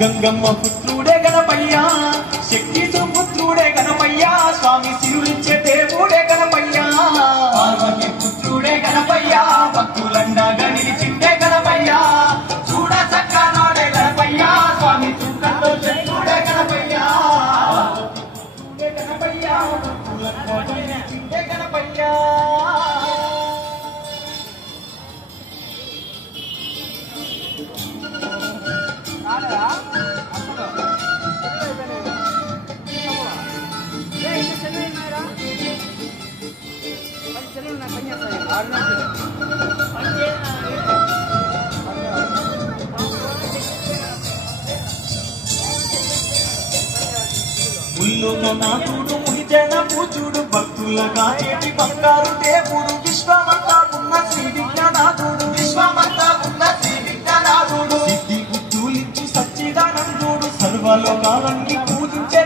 గంగమ్మ పుత్రుడే గణపయ్యా, శక్తి పుత్రుడే గణపయ్యా, స్వామి శివుడిచ్చే దేవుడే గణపయ్యా. పార్వతి పుత్రుడే గణపయ్యా, భక్తులండగా నిలిచిండే గణపయ్యా. చూడ చక్కనాడే గణపయ్యా, స్వామి చుట్టంలో చెట్టుడే గణపయ్యా. గణపయ్యా నిలిచిండే గణపయ్యా. ముల్లుతో నాథుడు మునిజన పూజుడు, భక్తులగా చేటి బంగారు దేవుడు, విశ్వమంతా ఉన్న శ్రీ విఘ్ననాథుడు, విశ్వమంతా ఉన్న శ్రీ విఘ్ననాథుడు. సిద్ధి బుద్ధులిచ్చి సచ్చిదానందుడు, సర్వలోకాలన్నీ పూజించే